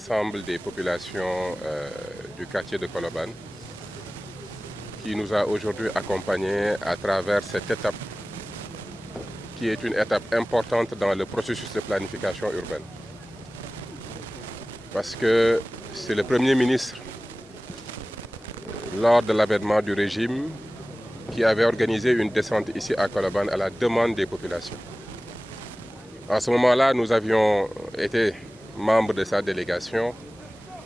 l'ensemble des populations du quartier de Colobane qui nous a aujourd'hui accompagnés à travers cette étape qui est une étape importante dans le processus de planification urbaine. Parce que c'est le Premier ministre, lors de l'avènement du régime, qui avait organisé une descente ici à Colobane à la demande des populations. En ce moment-là, nous avions été membres de sa délégation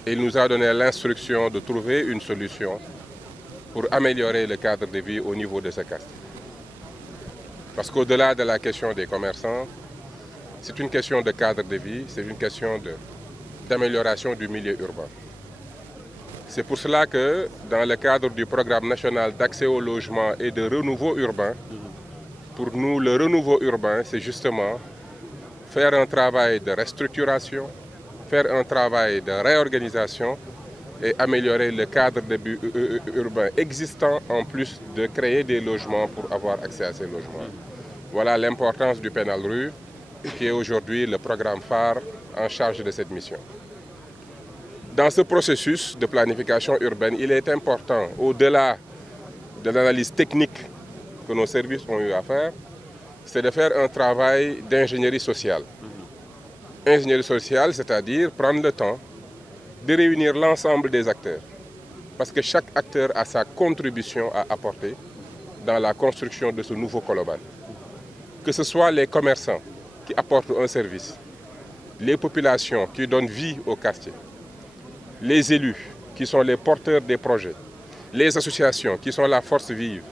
et il nous a donné l'instruction de trouver une solution pour améliorer le cadre de vie au niveau de ce quartier. Parce qu'au-delà de la question des commerçants, c'est une question de cadre de vie, c'est une question d'amélioration du milieu urbain. C'est pour cela que dans le cadre du programme national d'accès au logement et de renouveau urbain, pour nous le renouveau urbain, c'est justement faire un travail de restructuration, faire un travail de réorganisation et améliorer le cadre de vie urbain existant en plus de créer des logements pour avoir accès à ces logements. Voilà l'importance du Penal-Rue qui est aujourd'hui le programme phare en charge de cette mission. Dans ce processus de planification urbaine, il est important, au-delà de l'analyse technique que nos services ont eu à faire, c'est de faire un travail d'ingénierie sociale. Ingénierie sociale, c'est-à-dire prendre le temps de réunir l'ensemble des acteurs. Parce que chaque acteur a sa contribution à apporter dans la construction de ce nouveau Colobane. Que ce soit les commerçants qui apportent un service, les populations qui donnent vie au quartier, les élus qui sont les porteurs des projets, les associations qui sont la force vive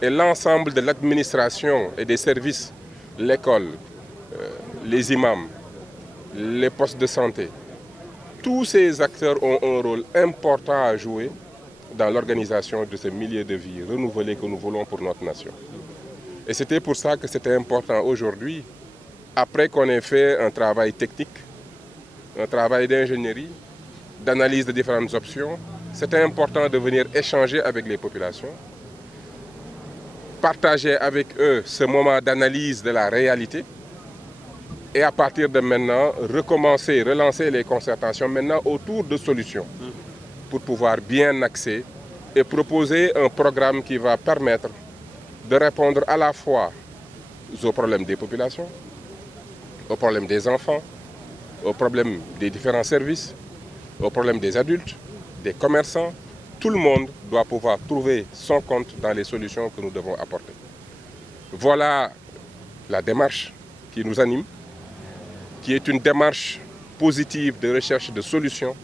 et l'ensemble de l'administration et des services, l'école, les imams, les postes de santé. Tous ces acteurs ont un rôle important à jouer dans l'organisation de ce milieu de vie renouvelé que nous voulons pour notre nation. Et c'était pour ça que c'était important aujourd'hui, après qu'on ait fait un travail technique, un travail d'ingénierie, d'analyse de différentes options, c'était important de venir échanger avec les populations, partager avec eux ce moment d'analyse de la réalité et à partir de maintenant, recommencer, relancer les concertations maintenant autour de solutions pour pouvoir bien axer et proposer un programme qui va permettre de répondre à la fois aux problèmes des populations, aux problèmes des enfants, aux problèmes des différents services, aux problèmes des adultes, des commerçants. Tout le monde doit pouvoir trouver son compte dans les solutions que nous devons apporter. Voilà la démarche qui nous anime, qui est une démarche positive de recherche de solutions.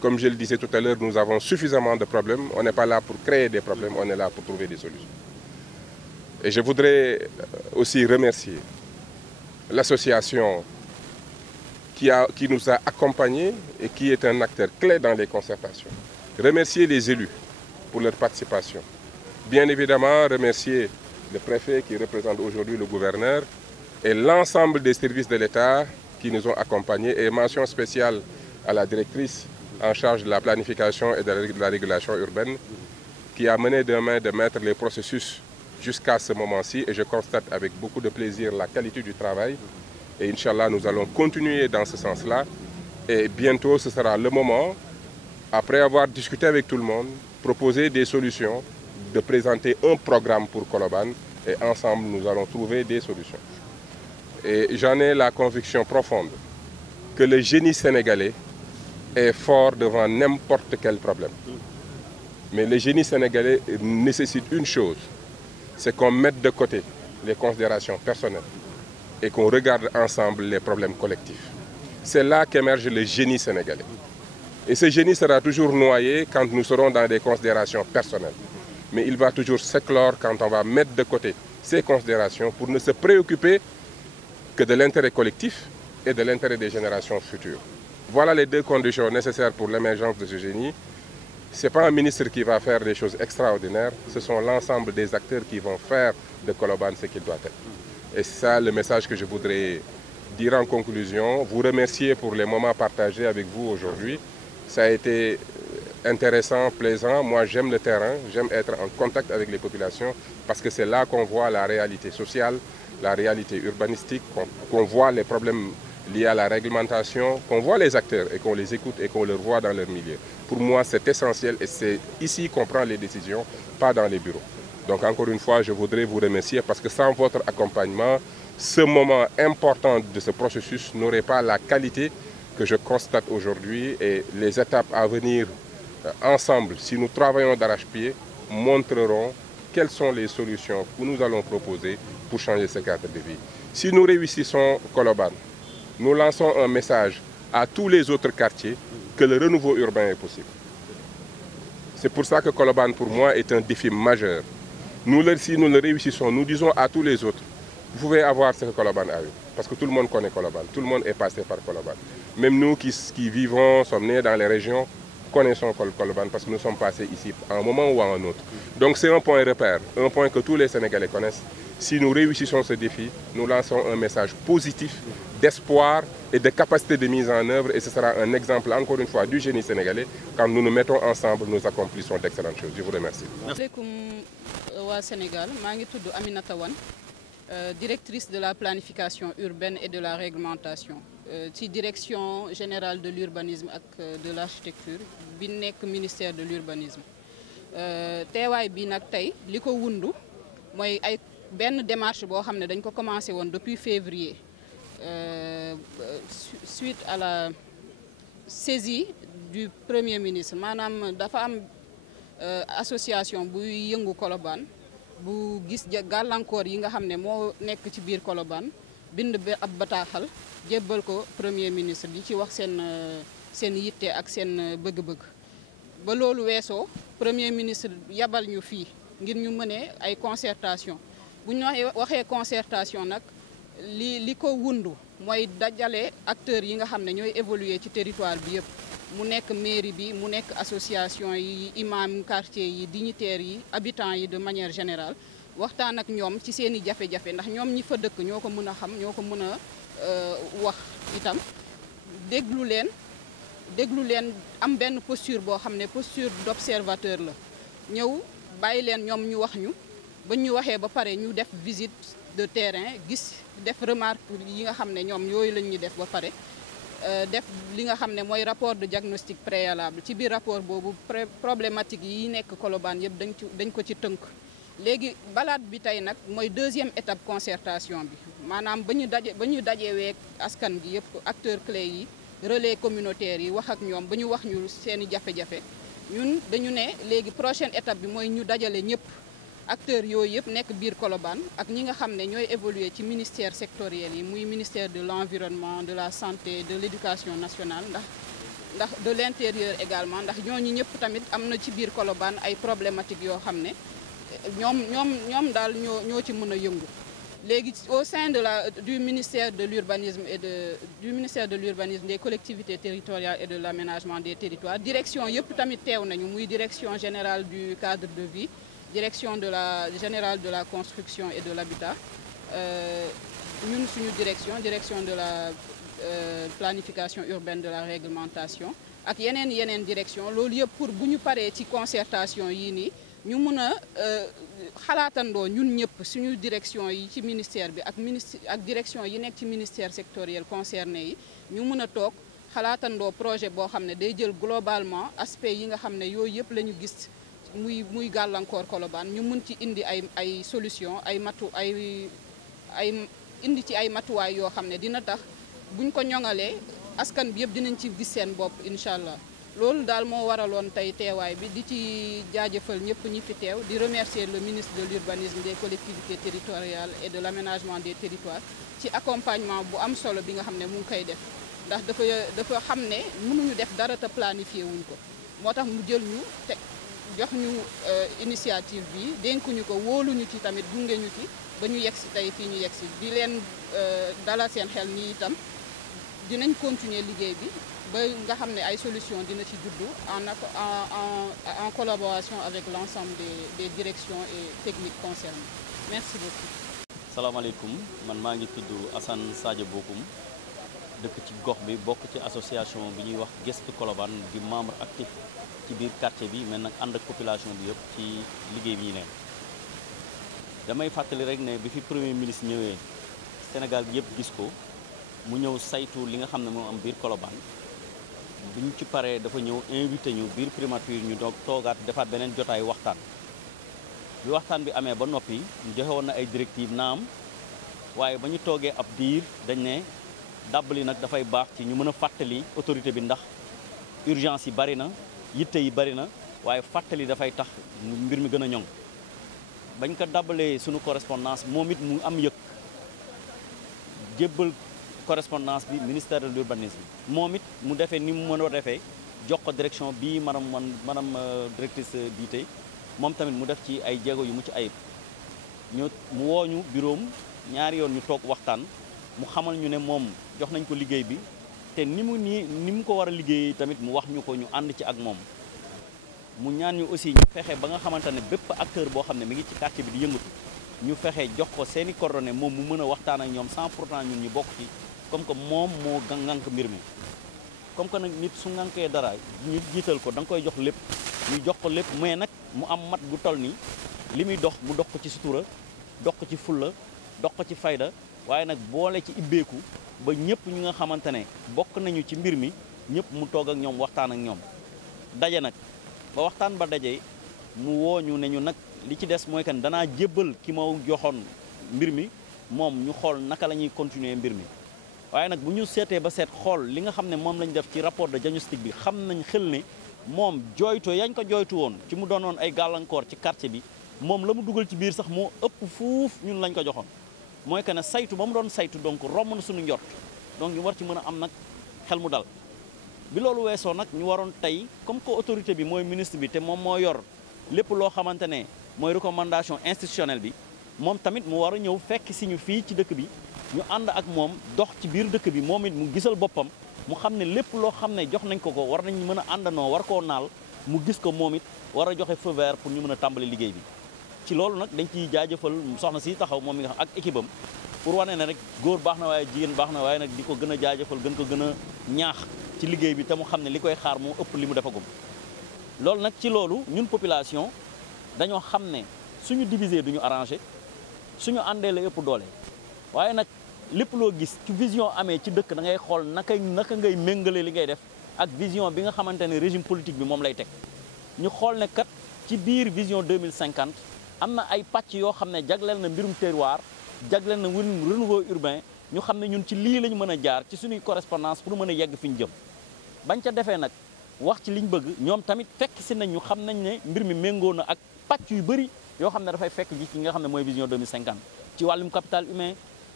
Comme je le disais tout à l'heure, nous avons suffisamment de problèmes. On n'est pas là pour créer des problèmes, on est là pour trouver des solutions. Et je voudrais aussi remercier l'association qui nous a accompagnés et qui est un acteur clé dans les concertations. Remercier les élus pour leur participation. Bien évidemment, remercier le préfet qui représente aujourd'hui le gouverneur et l'ensemble des services de l'État qui nous ont accompagnés et mention spéciale à la directrice en charge de la planification et de la régulation urbaine qui a mené de main de mettre les processus jusqu'à ce moment-ci et je constate avec beaucoup de plaisir la qualité du travail et Inch'Allah nous allons continuer dans ce sens-là et bientôt ce sera le moment, après avoir discuté avec tout le monde, proposer des solutions, de présenter un programme pour Colobane et ensemble nous allons trouver des solutions. Et j'en ai la conviction profonde que le génie sénégalais est fort devant n'importe quel problème. Mais le génie sénégalais nécessite une chose, c'est qu'on mette de côté les considérations personnelles et qu'on regarde ensemble les problèmes collectifs. C'est là qu'émerge le génie sénégalais. Et ce génie sera toujours noyé quand nous serons dans des considérations personnelles. Mais il va toujours s'éclore quand on va mettre de côté ces considérations pour ne se préoccuper que de l'intérêt collectif et de l'intérêt des générations futures. Voilà les deux conditions nécessaires pour l'émergence de ce génie. Ce n'est pas un ministre qui va faire des choses extraordinaires, ce sont l'ensemble des acteurs qui vont faire de Colobane ce qu'il doit être. Et c'est ça le message que je voudrais dire en conclusion. Vous remercier pour les moments partagés avec vous aujourd'hui. Ça a été intéressant, plaisant. Moi, j'aime le terrain, j'aime être en contact avec les populations parce que c'est là qu'on voit la réalité sociale, la réalité urbanistique, qu'on voit les problèmes liées à la réglementation, qu'on voit les acteurs et qu'on les écoute et qu'on les voit dans leur milieu. Pour moi, c'est essentiel et c'est ici qu'on prend les décisions, pas dans les bureaux. Donc encore une fois, je voudrais vous remercier parce que sans votre accompagnement, ce moment important de ce processus n'aurait pas la qualité que je constate aujourd'hui et les étapes à venir ensemble, si nous travaillons d'arrache-pied, montreront quelles sont les solutions que nous allons proposer pour changer ce cadre de vie. Si nous réussissons Colobane, nous lançons un message à tous les autres quartiers que le renouveau urbain est possible. C'est pour ça que Colobane, pour moi, est un défi majeur. Si nous le réussissons, nous disons à tous les autres, vous pouvez avoir ce que Colobane a eu. Parce que tout le monde connaît Colobane, tout le monde est passé par Colobane. Même nous qui vivons, sommes nés dans les régions, connaissons Colobane parce que nous sommes passés ici à un moment ou à un autre. Donc c'est un point repère, un point que tous les Sénégalais connaissent. Si nous réussissons ce défi, nous lançons un message positif d'espoir et de capacité de mise en œuvre et ce sera un exemple encore une fois du génie sénégalais. Quand nous nous mettons ensemble, nous accomplissons d'excellentes choses. Je vous remercie. Wa Sénégal, je suis Aminata Wane, directrice de la planification urbaine et de la réglementation. Ci direction générale de l'urbanisme et de l'architecture bi nekk ministère de l'urbanisme. Teewaay bi nag tey li ko wundu mooy ay benn démarche boo xam ne dañ ko commencé woon depuis février suite à la saisie du Premier ministre maanaam dafa am association buy yëngu Colobane bu gis gàllankoor yi nga xam ne moo nekk ci biir Colobane bind ab bataaxal jébbal ko Premier ministre di ci wax seen yitte ak seen bëgg-bëgg ba loolu weesoo Premier ministre yabal ñu fii ngir ñu mëne ay concertation bu ñu waxee concertation nag li ko wundu mooy dajale acteurs yi nga xam ne ñooy évoluer ci territoire bi yëpp mu nekk mairie bi mu nekk association yi imam quartier yi dignitaires yi habitants yi de manière générale waxtaan ak ñoom ci seen i jafe-jafe ndax ñoom ñi fa dëkk ñoo ko mën a xam ñoo ko mën a wax itam déglu leen am benn posture boo xam ne posture d'observateur la ñëw bàyyi leen ñoom ñu wax ñu ba ñu waxee ba pare ñu def visite de terrain gis def remarque yi nga xam ne ñoom yooyu lañ ñu def ba pare def li nga xam ne mooy rapport de diagnostic préalable ci biir rapport boobu problématique yi nekk Colobane yëpp dañ ko ci tënk léegi balaat bi tey nag mooy deuxième étape concertation bi maanaam ba ñu dajeweek askan gi yëpp acteurs clés yi relais communautaires yi wax ak ñoom ba ñu wax ñu seeni jafe-jafe ñun dañu ne léegi prochaine étape bi mooy ñu dajale ñëpp acteurs yooyu yëpp nekk biir Colobane ak ñi nga xam ne ñooy évoluer ci ministère sectoriel yi muy ministère de l'environnement de la santé de l'éducation nationale ndax de l'intérieur également ndax ñooñu ñëpp tamit am na ci biir Colobane ay problématiques yoo xam ne ñoom daal ñoo ci mën a yëngu léegi au sein du ministère de l'urbanisme des collectivités territoriales et de l'aménagement des territoires direction yëpp tamit teew nañu muy direction générale du cadre de vie direction générale de la construction et de l'habitat ñun suñu direction de la planification urbaine de la réglementation ak yeneen direction loolu yëpp pour bu ñu paree ci concertation yii nii ñu mën a xalaatandoo ñun ñëpp suñu direction yi ci ministère bi ak direction yi nekk ci ministère sectoriel concerné yi ñu mën a toog xalaatandoo projet boo xam ne day jël globalement aspect yi nga xam ne yooyu yëpp la ñu gis muy gàllankoor Colobane ñu mën ci indi ay solution indi ci ay matuwaay yoo xam ne dina tax buñ ko ñoŋalee askan bi yëpp dinañ ci gis seen bopp incha allah loolu daal moo waraloon tey teewaay bi di ci jaajëfal ñëpp ñi fi teew di remercier le ministre de l'urbanisme des collectivités territoriales et de l'aménagement des territoires ci accompagnement bu am solo bi nga xam ne mu ngi koy def ndax dafa xam ne mënuñu def dara te planifié wuñ ko moo tax mu jël ñu te jox ñu initiative bi dénkuñu ko wóoluñu ci tamit gunge ñu ci ba ñu yegsi tey fii ñu yegsi di leen dalal seen xel ni itam dinañ continuer liggéey bi ba nga xam ne ay solution dina ci juddu en collaboration avec l'ensemble des directions et techniques concernées merci beaucoup. salaamaaleykum man maa ngi tudd Assane Sadio Bokoum dëkk ci gox bi bokk ci association bi ñuy wax Gëstu Colobane di membre actif ci biir quartier bi mais nag ànd ak population bi yëpp ci liggéey bi ñu ne damay fàttali rek ne bi fi premier ministre ñëwee Sénégal bi yëpp gis ko mu ñëw saytu li nga xam ne moo am biir Colobane bi ñu ci paree dafa ñëw invité ñu biir primature ñu doog toogaat defaat beneen jotaay waxtaan bi waxtaan bi amee ba noppi ñu joxe woon na ay directives naam waaye ba ñu toogee ab diir dañ ne dàbbali nag dafay baax ci ñu mën a fàttali autorité bi ndax urgence yi bari na yitte yi bari na waaye fàttali dafay tax mbir mi gën a ñoŋ bañ ko dàbbalee suñu correspondance moom it mu am yëg jébbal correspondance bi ministère de l'urbanisme moom it mu defee ni mu mën a defee jox ko direction bii madame directrice bii tey moom tamit mu def ci ay jéego yu mucc ayib mu wooñu bureau ñaari yoon ñu toog waxtaan mu xamal ñu ne moom jox nañ ko liggéey bi te ni mu ko war a liggéey tamit mu wax ñu ko ñu ànd ci ak moom mu ñaan ñu aussi ñu fexe ba nga xamante ne bépp acteur boo xam ne mi ngi ci quartier bi di yëngatu ñu fexe jox ko seeni coordonnées moom mu mën a waxtaan ak ñoom 100% ñun ñu bokk ci comme que moom moo ngànk mbir mi comme que nag nit su ngànkee dara ñu jiital ko da nga koy jox lépp ñu jox ko lépp mais nag mu am mat gu toll ni li muy dox mu dox ko ci sutura dox ko ci fulla dox ko ci fayda waaye nag boole ci ibbeeku ba ñëpp ñu nga xamante ne bokk nañu ci mbir mi ñëpp mu toog ak ñoom waxtaan ak ñoom daje nag ba waxtaan ba daje mu wooñu ne ñu nag li ci des mooy kan danaa jébbal ki ma joxoon mbir mi moom ñu xool naka la ñuy continuer mbir mi waaye nag bu ñu seetee ba seet xool li nga xam ne moom lañ def ci rapport de diagnostic bi xam nañ xel ne moom jooyto yañ ko jooytu woon ci mu doonoon ay gàllankoor ci quartier bi moom la mu dugal ci biir sax moo ëpp fuuf ñun lañ ko joxoon mooy que ne saytu ba mu doon saytu donc romb na suñu njort donc ñu war ci mën a am nag xel mu dal bi loolu weesoo nag ñu waroon tey comme que autorité bi mooy ministre bi te moom moo yor lépp loo xamante ne mooy recommandation institutionnelle bi moom tamit mu war a ñëw fekk si ñu fii ci dëkk bi ñu ànd ak moom dox ci biir dëkk bi moom it mu gisal boppam mu xam ne lépp loo xam ne jox nañ ko war nañ mën a àndandoo war koo naal mu gis ko moom it war a joxe feu vert pour ñu mën a tàmbali liggéey bi ci loolu nag dañ ciy jaajëfal soxna si taxaw moom mi nga xam ak équipe am pour wane ne rek góor baax na waaye jigéen baax na waaye nag di ko gën a jaajëfal gën ko gën a ñaax ci liggéey bi te mu xam ne li koy xaar moo ëpp li mu defagum loolu nag ci loolu ñun population dañoo xam ne suñu diviser duñu arrangé suñu àndee la ëpp doole waaye nag lépp loo gis ci vision amee ci dëkk da ngay xool naka ngay méngale li ngay def ak vision bi nga xamante ne régime politique bi moom lay teg ñu xool ne kat ci biir vision 2050 am na ay pàcc yoo xam ne jagleel na mbirum terroir jagleel na mbirum renouveau urbain ñu xam ne ñun ci lii lañu mën a jaar ci suñuy correspondance pour mën a yegg fi ñu jëm bañ ca defee nag wax ci liñ bëgg ñoom tamit fekk si nañ ñu xam nañ ne mbir mi méngoo na ak pàcc yu bëri yoo xam ne dafay fekk ji ci nga xam ne mooy vision 2050 ci wàllum capital humain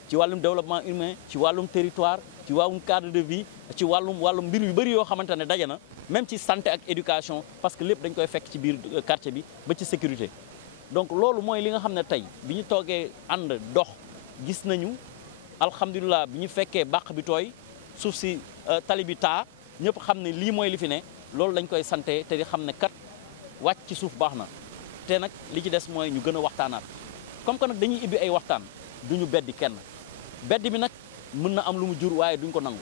ci wàllum développement humain ci wàllum territoire ci wàllum cadre de vie ci wàllum mbir yu bëri yoo xamante ne daje na même ci santé ak éducation parce que lépp dañ koy fekk ci biir quartier bi ba ci sécurité donc loolu mooy li nga xam ne tey bi ñu toogee ànd dox gis nañu alhamdulilah bi ñu fekkee bàq bi tooy suuf si tali bi taa ñëpp xam ne lii mooy li fi ne loolu lañ koy sante te di xam ne kat wàcc ci suuf baax na te nag li ci des mooy ñu gën a waxtaanaat comme que nag dañuy ibbi ay waxtaan duñu beddi kenn beddi bi nag mën na am lu mu jur waaye duñ ko nangu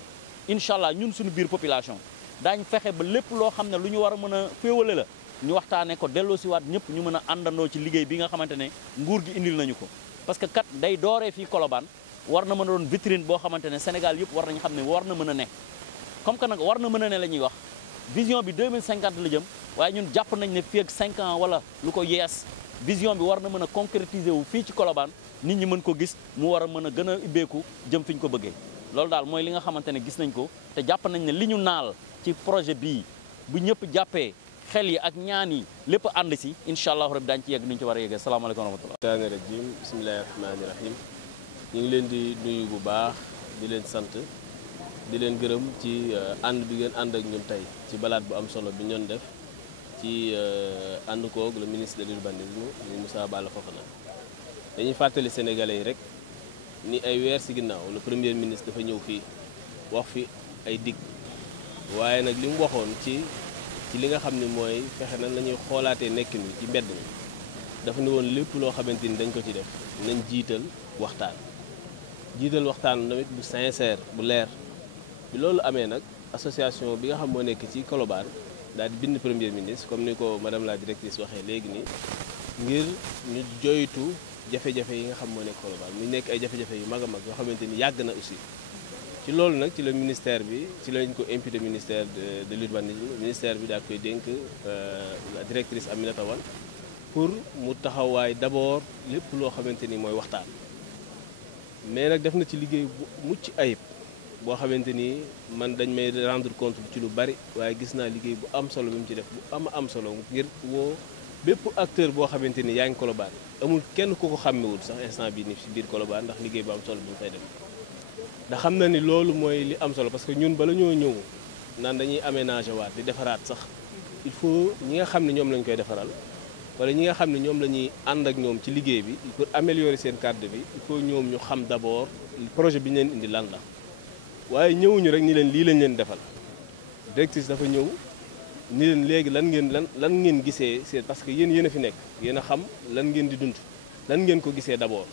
incha allah ñun suñu biir population daañ fexe ba lépp loo xam ne lu ñu war a mën a féewale la ñu waxtaanee ko delloo si waat ñëpp ñu mën a àndandoo ci liggéey bi nga xamante ne nguur gi indil nañu ko parce que kat day dooree fii Colobane war na mën a doon vitrine boo xamante ne Sénégal yëpp war nañu xam ne war na mën a ne comme que nag war na mën a ne la ñuy wax vision bi 2050 la jëm waaye ñun jàpp nañ ne fii ak 5 ans wala lu ko yees vision bi war na mën a concrétiser wu fii ci Colobane nit ñi mën ko gis mu war a mën a gën a ibbeeku jëm fi ñu ko bëggee loolu daal mooy li nga xamante ne gis nañ ko te jàpp nañ ne li ñu naal ci projet bii bu ñëpp jàppee xel yi ak ñaan yi lépp ànd si incha allahu rabbi daañu ci yegg nuñu ci war a yeggee salaamaaleykum wa rahmatullah taani rajim bismillahi rahmaani rahim ñu ngi leen di nuyu bu baax di leen sant di leen gërëm ci ànd bi ngeen ànd ak ñun tey ci balaat bu am solo bi ñu doon def ci ànd koog le ministre de l'urbanisme muy Moussa Balla Fofana dañuy fàttali sénégalais yi rek ni ay weer si ginnaaw le premier ministre dafa ñëw fii wax fi ay dig waaye nag li mu waxoon ci li nga xam ne mooy fexe nan la ñuy xoolaatee nekkin wi ci mbedd mi dafa ne woon lépp loo xamante ni dañ ko ci def nañ jiital waxtaan tamit bu sincère bu leer bi loolu amee nag association bi nga xam moo nekk ci Colobane daal di bind premier ministre comme ni ko madame la directrice waxee léegi nii ngir ñu joytu jafe-jafe yi nga xam moo nekk Colobane muy nekk ay jafe-jafe yu mag a mag yoo xamante ni yàgg na aussi ci loolu nag ci la ministère bi ci lañ ko imputé ministère de l'urbanisme ministère bi daa koy dénk la directrice Aminata Wane pour mu taxawaay d'abord lépp loo xamante ni mooy waxtaan mais nag def na ci liggéey bu mucc ayib boo xamante ni man dañ may rendre compte ci lu bari waaye gis naa liggéey bu am solo bi mu ci def bu am solo ngir woo bépp acteur boo xamante ni yaa ngi Colobane amul kenn ku ko xàmmewul sax instant bi ni ci biir Colobane ndax liggéey bu am solo bi mu fay def ndax xam na ni loolu mooy li am solo parce que ñun bala ñoo ñëw naan dañuy aménager waat di defaraat sax il faut ñi nga xam ne ñoom lañ koy defaral wala ñi nga xam ne ñoom la ñuy ànd ak ñoom ci liggéey bi pour améliorer seen cadre bi il faut ñoom ñu xam d'abord projet bi ñu leen indi lan la waaye ñëwuñu rek ni leen lii lañ leen defal directrice dafa ñëw ni leen léegi lan ngeen gisee c'est parce que yéen a fi nekk yéen a xam lan ngeen di dund lan ngeen ko gisee d'abord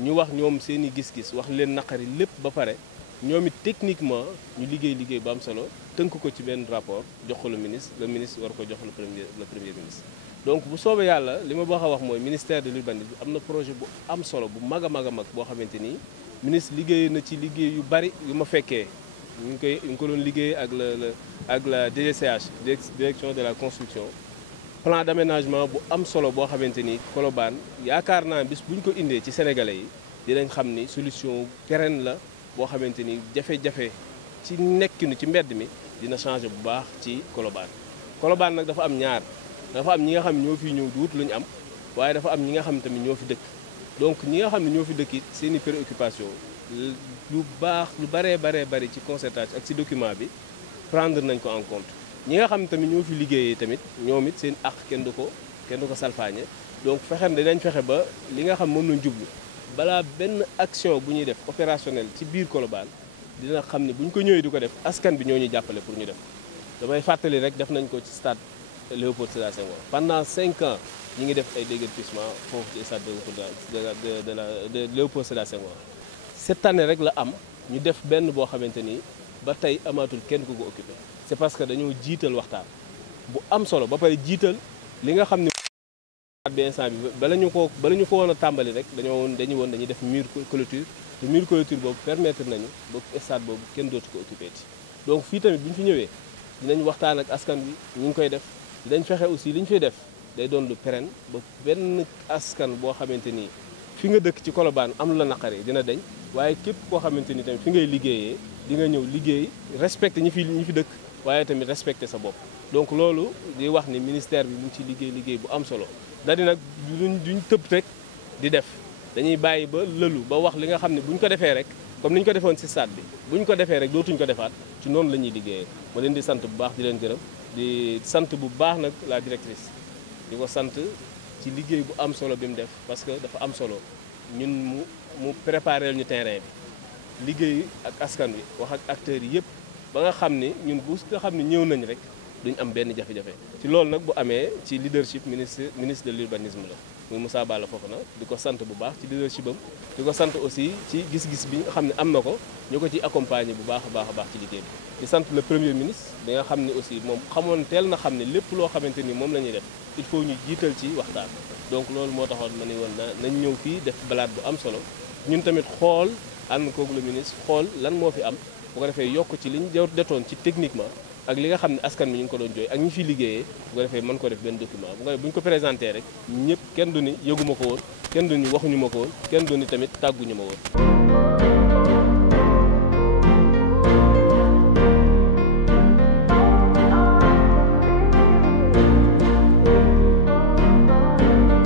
ñu wax ñoom seen i gis-gis wax leen naqari lépp ba pare ñoom it techniquement ñu liggéey ba am solo tënk ko ci benn rapport jox ko le ministre war ko jox le premier ministre. donc bu soobee yàlla li ma bëgg a wax mooy ministère de l'urbanisme am na projet bu am solo bu mag a mag boo xamante ni ministre liggéey na ci liggéey yu bari yu ma fekkee ñu ngi ko doon liggéey ak la DGCH direction de la construction. plan d'aménagement bu am solo boo xamante ni Colobane yaakaar naa bis bu ñu ko indee ci sénégalais yi dinañ xam ni solution pérenne la boo xamante ni jafe-jafe ci nekkinu ci mbedd mi dina changer bu baax ci Colobane nag dafa am ñaar dafa am ñi nga xam ne ñoo fi ñëw di wut lu ñu am waaye dafa am ñi nga xam tamit ñoo fi dëkk donc ñi nga xam ne ñoo fi dëkk it seen i préoccupation lu baree bari ci concertation ak ci document bi prendre nañ ko en compte. ñi nga xam tamit ñoo fi liggéeyee tamit ñoom it seen àq kenn du ko salfaañe donc dinañ fexe ba li nga xam moom lañ jublu balaa benn action bu ñuy def opérationnel ci biir Colobane dina xam ne bu ñu ko ñëwee di ko def askan bi ñoo ñuy jàppale pour ñu def damay fàttali rek def nañ ko ci stade Léopold Sédar Senghor pendant 5 ans ñi ngi def ay déguerpissement foofu ci stade de Léopold Sédar Senghor cette année rek la am ñu def benn boo xamante ni ba tey amaatul kenn ku ko occupé c'est parce que dañoo jiital waxtaan bu am solo ba pare jiital li nga xam ne bi instant bi bala ñu ko woon a tàmbali rek dañuy def mur clôture te mur clôture boobu permettre nañu ba stade boobu kenn dootu ko occupé ci donc fii tamit bu ñu fi ñëwee dinañ waxtaan ak askan bi ñu ngi koy def dañ fexe aussi li ñu fiy def day doon lu pérenne ba benn askan boo xamante ni fi nga dëkk ci Colobane am lu la naqaree dina deñ waaye képp koo xamante ni tamit fi ngay liggéeyee di nga ñëw liggéey respecté ñi fi dëkk waaye tamit respecté sa bopp donc loolu di wax ni ministère bi mu ngi ci liggéey bu am solo da di nag duñ tëb rek di def dañuy bàyyi ba lëlu ba wax li nga xam ne bu ñu ko defee rek comme ni ñu ko defoon ci stade bi bu ñu ko defee rek dootuñ ko defaat ci noonu la ñuy liggéeyee ma leen di sant bu baax di leen gërëm di sant bu baax nag la directrice di ko sant ci liggéey bu am solo bi mu def parce que dafa am solo ñun mu préparé ñu terrain bi liggéey ak askan wi wax ak acteurs yi yëpp ba nga xam ni ñun bu nga xam ne ñëw nañ rek duñ am benn jafe-jafe ci loolu nag bu amee ci leadership ministre de l'urbanisme la muy Moussa Balla Fofana di ko sant bu baax ci leadership am di ko sant aussi ci gis-gis bi nga xam ne am na ko ñu ko ci accompagner bu baax a baax ci liggéey bi di sant le premier ministre bi nga xam ne aussi moom teel na xam ne lépp loo xamante ni moom la ñuy def il faut ñu jiital ci waxtaan donc loolu moo taxoon ma ne woon nañ ñëw fii def balade bu am solo ñun tamit xool ànd koog le ministre xool lan moo fi am bu ko defee yokk ci li ñu detoon ci techniquement ak li nga xam ne askan bi ñu ngi ko doon jooy ak ñi fi liggéeyee bu ko defee mën ko def benn document bu ñu ko présenté rek ñëpp kenn du ni yëguma ko woon kenn du ni waxuñu ma ko woon kenn du ni tamit tàgguñu ma woon